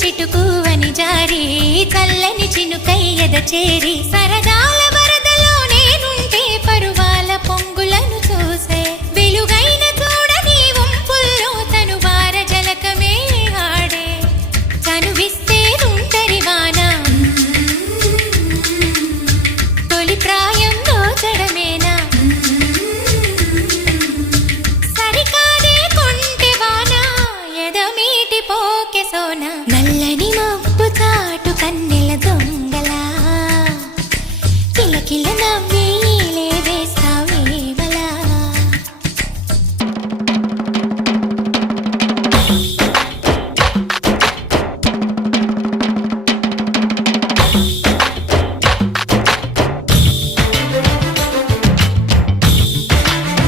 చిటుకు అని జారి చల్లని చినుకయ్యద చేరి సరదాల నల్లని మబ్బు చాటు కన్నెల దొంగలా. కిలకిల నవ్వే